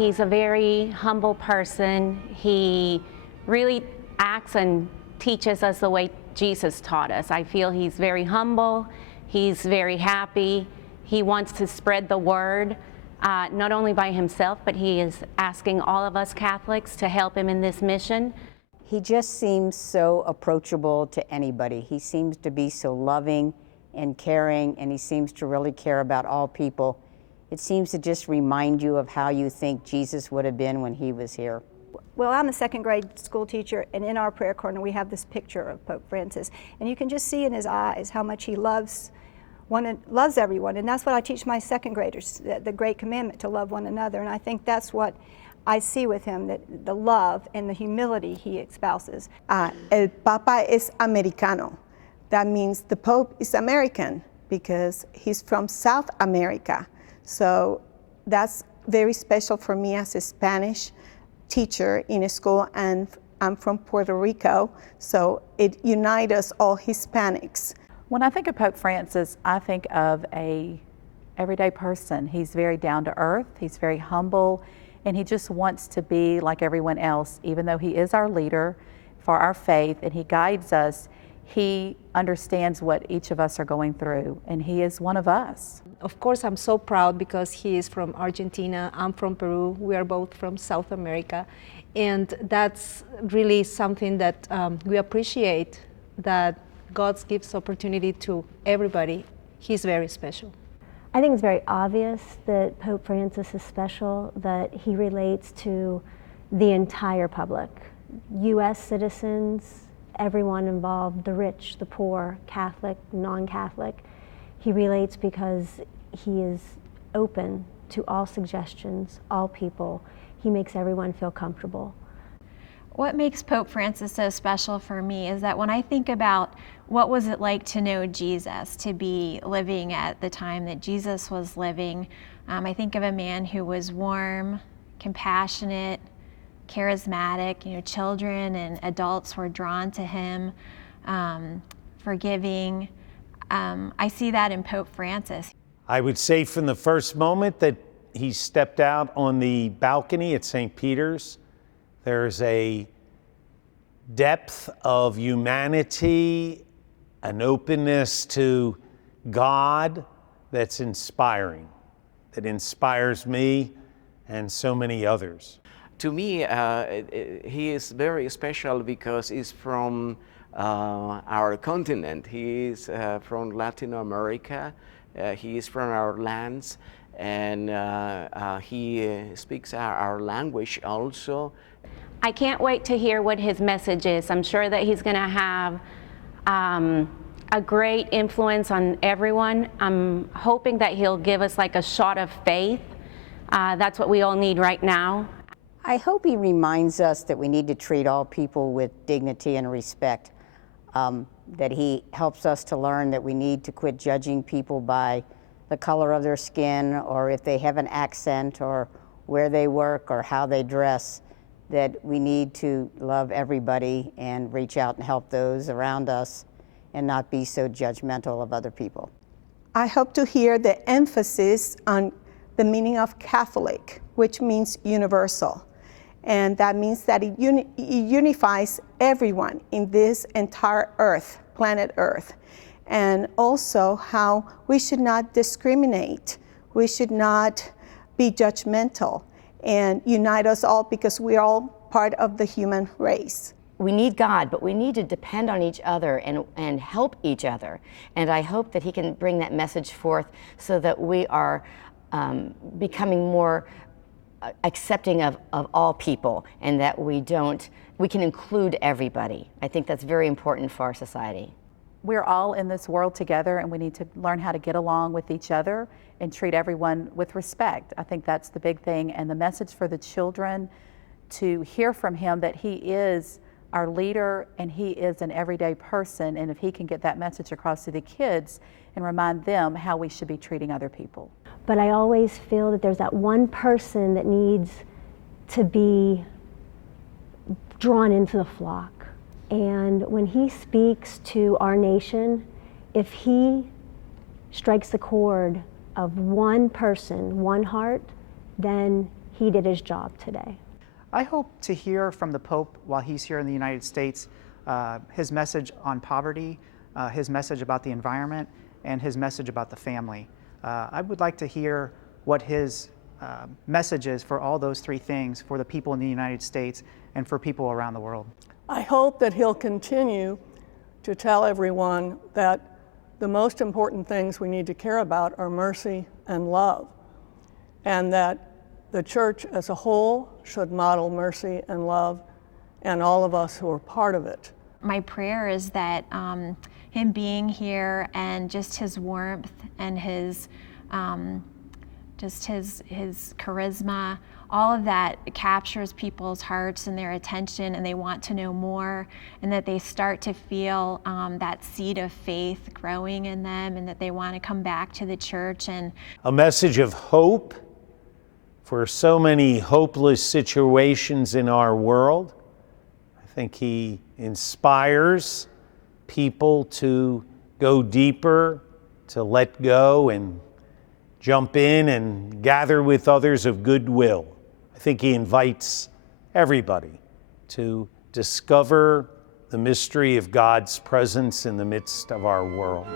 he's a very humble person. He really acts and teaches us the way Jesus taught us. I feel he's very humble, he's very happy, he wants to spread the word, not only by himself, but he is asking all of us Catholics to help him in this mission. He just seems so approachable to anybody. He seems to be so loving and caring, and he seems to really care about all people. It seems to just remind you of how you think Jesus would have been when he was here. Well, I'm a second grade school teacher, and in our prayer corner we have this picture of Pope Francis, and you can just see in his eyes how much he loves everyone, and that's what I teach my second graders, the great commandment to love one another, and I think that's what I see with him, that the love and the humility he espouses. El Papa es Americano. That means the Pope is American because he's from South America. So that's very special for me as a Spanish teacher in a school, and I'm from Puerto Rico, so it unites us all Hispanics. When I think of Pope Francis, I think of a everyday person. He's very down to earth, he's very humble, and he just wants to be like everyone else. Even though he is our leader for our faith and he guides us, he understands what each of us are going through, and he is one of us. Of course, I'm so proud because he is from Argentina, I'm from Peru, we are both from South America, and that's really something that we appreciate, that God gives opportunity to everybody. He's very special. I think it's very obvious that Pope Francis is special, that he relates to the entire public, U.S. citizens, everyone involved, the rich, the poor, Catholic, non-Catholic. He relates because he is open to all suggestions, all people. He makes everyone feel comfortable. What makes Pope Francis so special for me is that when I think about what was it like to know Jesus, to be living at the time that Jesus was living, I think of a man who was warm, compassionate, charismatic. You know, children and adults were drawn to him, forgiving. I see that in Pope Francis. I would say from the first moment that he stepped out on the balcony at St. Peter's, there's a depth of humanity, an openness to God that's inspiring, that inspires me and so many others. To me, he is very special because he's from our continent. He is from Latin America. He is from our lands, and he speaks our language also. I can't wait to hear what his message is. I'm sure that he's going to have a great influence on everyone. I'm hoping that he'll give us like a shot of faith. That's what we all need right now. I hope he reminds us that we need to treat all people with dignity and respect, that he helps us to learn that we need to quit judging people by the color of their skin, or if they have an accent, or where they work, or how they dress, that we need to love everybody and reach out and help those around us and not be so judgmental of other people. I hope to hear the emphasis on the meaning of Catholic, which means universal. And that means that it unifies everyone in this entire earth, planet Earth. And also how we should not discriminate. We should not be judgmental, and unite us all because we're all part of the human race. We need God, but we need to depend on each other and help each other. And I hope that he can bring that message forth so that we are becoming more accepting of all people, and that we can include everybody. I think that's very important for our society. We're all in this world together, and we need to learn how to get along with each other and treat everyone with respect. I think that's the big thing, and the message for the children to hear from him that he is our leader and he is an everyday person, and if he can get that message across to the kids and remind them how we should be treating other people. But I always feel that there's that one person that needs to be drawn into the flock. And when he speaks to our nation, if he strikes the chord of one person, one heart, then he did his job today. I hope to hear from the Pope while he's here in the United States, his message on poverty, his message about the environment, and his message about the family. I would like to hear what his message is for all those three things for the people in the United States and for people around the world. I hope that he'll continue to tell everyone that the most important things we need to care about are mercy and love, and that the church as a whole should model mercy and love, and all of us who are part of it. My prayer is that him being here and just his warmth and his charisma, all of that captures people's hearts and their attention, and they want to know more, and that they start to feel that seed of faith growing in them, and that they want to come back to the church. And a message of hope for so many hopeless situations in our world. I think he inspires people to go deeper, to let go and jump in and gather with others of goodwill. I think he invites everybody to discover the mystery of God's presence in the midst of our world.